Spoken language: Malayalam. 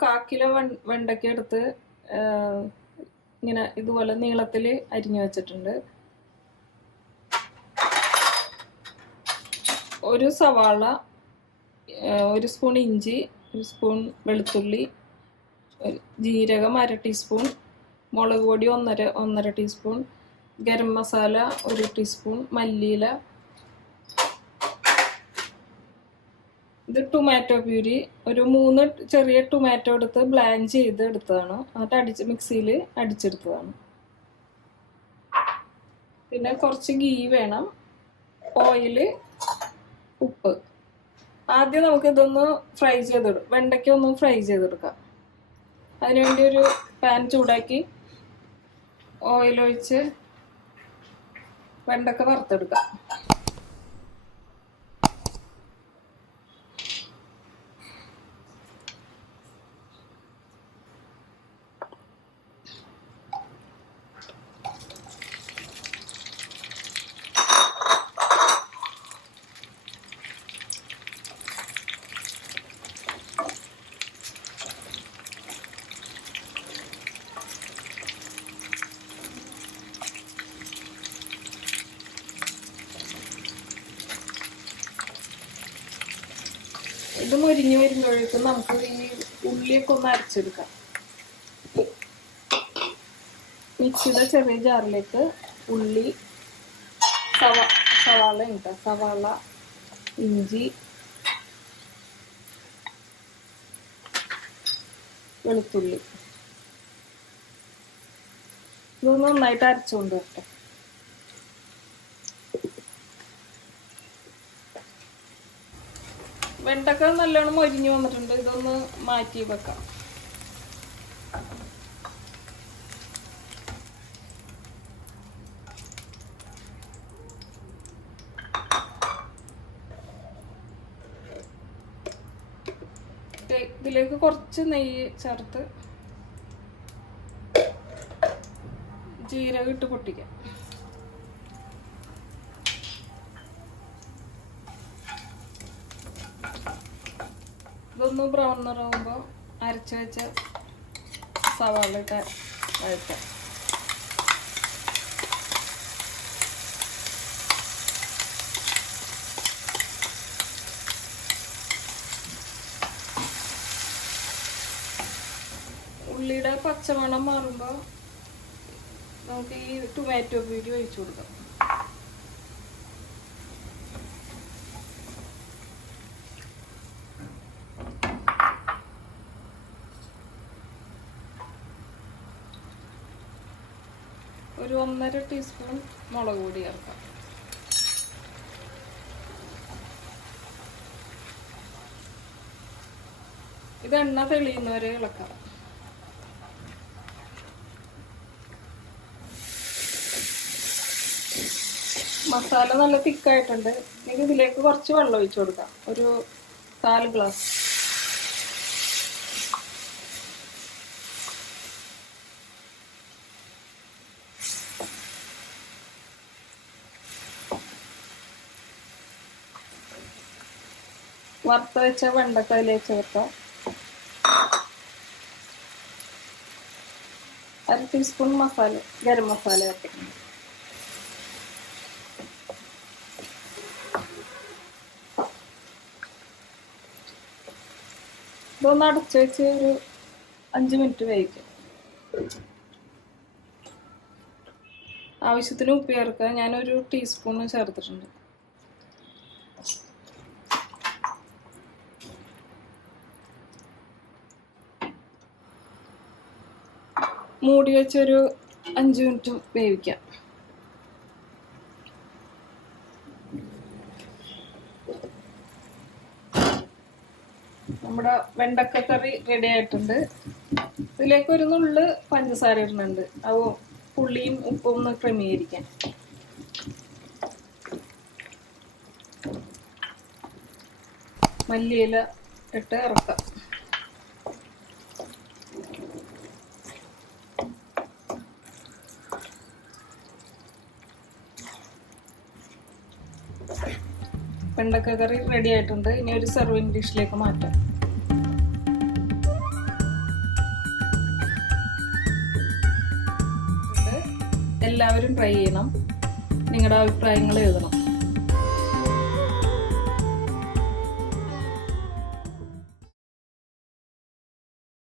1/4 കിലോ വെണ്ടയ്ക്ക എടുത്ത് ഇങ്ങനെ ഇതുപോലെ നീളത്തിൽ അരിഞ്ഞു വെച്ചിട്ടുണ്ട്. ഒരു സവാള, 1 സ്പൂൺ ഇഞ്ചി, 1 സ്പൂൺ വെളുത്തുള്ളി, ജീരകം 1/2 ടീസ്പൂൺ, മുളക് പൊടി 1.5 ടീസ്പൂൺ, ഗരം മസാല 1 ടീസ്പൂൺ, മല്ലിയില. ഇത് ടൊമാറ്റോ പ്യൂരി, ഒരു 3 ചെറിയ ടൊമാറ്റോ എടുത്ത് ബ്ലാൻഡ് ചെയ്ത് എടുത്തതാണ്. എന്നിട്ട് മിക്സിയിൽ അടിച്ചെടുത്തതാണ്. പിന്നെ കുറച്ച് ഗീ വേണം, ഓയിൽ, ഉപ്പ്. ആദ്യം നമുക്ക് ഇതൊന്ന് ഫ്രൈ ചെയ്തെടുക്കാം, വെണ്ടയ്ക്ക ഒന്ന് ഫ്രൈ ചെയ്തെടുക്കാം. അതിനുവേണ്ടി ഒരു പാൻ ചൂടാക്കി ഓയിൽ ഒഴിച്ച് വെണ്ടയ്ക്ക വറുത്തെടുക്കാം. ഇത് മുരിഞ്ഞ് വരുമ്പോഴേക്കും നമുക്ക് ഈ ഉള്ളിയൊക്കെ ഒന്ന് അരച്ചെടുക്കാം. മിക്സിയുടെ ചെറിയ ജാറിലേക്ക് ഉള്ളി, സവാള, ഇഞ്ചി, വെളുത്തുള്ളി ഇത് നന്നായിട്ട് അരച്ചുകൊണ്ട് വരട്ടെ. വെണ്ടക്ക നല്ലോണം മൊരിഞ്ഞു വന്നിട്ടുണ്ട്. ഇതൊന്ന് മാറ്റി വെക്കാം. ഇതിലേക്ക് കുറച്ച് നെയ്യ് ചേർത്ത് ജീരകം ഇട്ട് പൊട്ടിക്കാം. ഇതൊന്ന് ബ്രൗൺ നിറാകുമ്പോൾ അരച്ച് വെച്ച സവാള ഇട്ട് വഴറ്റാം. ഉള്ളിയുടെ പച്ചമണം മാറുമ്പോൾ നമുക്ക് ഈ ടൊമാറ്റോ പ്യൂരി ഒഴിച്ചു കൊടുക്കാം. ഒരു 1.5 ടീസ്പൂൺ മുളക് പൊടി ചേർക്കാം. ഇത് എണ്ണ തെളിയുന്നവരെ ഇളക്കാം. മസാല നല്ല തിക്കായിട്ടുണ്ട്. ഇനി ഇതിലേക്ക് കുറച്ച് വെള്ളം ഒഴിച്ചു കൊടുക്കാം, ഒരു 4 ഗ്ലാസ്. വറുത്ത് വെച്ച വെണ്ടക്ക അതിലേക്ക് ചേർക്കാം. 1/2 ടീസ്പൂൺ ഗരം മസാല ചേർക്കാം. ഇതൊന്ന് അടച്ചു വെച്ച് ഒരു 5 മിനിറ്റ് വേവിക്കാം. ആവശ്യത്തിന് ഉപ്പ് ചേർക്കാം. ഞാനൊരു ടീസ്പൂൺ ചേർത്തിട്ടുണ്ട്. മൂടി വെച്ചൊരു 5 മിനിറ്റ് വേവിക്കാം. നമ്മുടെ വെണ്ടക്ക കറി റെഡി ആയിട്ടുണ്ട്. ഇതിലേക്ക് ഒരു നുള്ള് പഞ്ചസാര ഇടുന്നുണ്ട്, അത് പുളിയും ഉപ്പും ഒന്ന് ക്രമീകരിക്കാൻ. മല്ലിയില ഇട്ട് ഇറക്കാം. വെണ്ടക്ക കറി റെഡി ആയിട്ടുണ്ട്. ഇനി ഒരു സെർവിങ് ഡിഷിലേക്ക് മാറ്റാം. എല്ലാവരും ട്രൈ ചെയ്യണം. നിങ്ങളുടെ അഭിപ്രായങ്ങൾ എഴുതണം.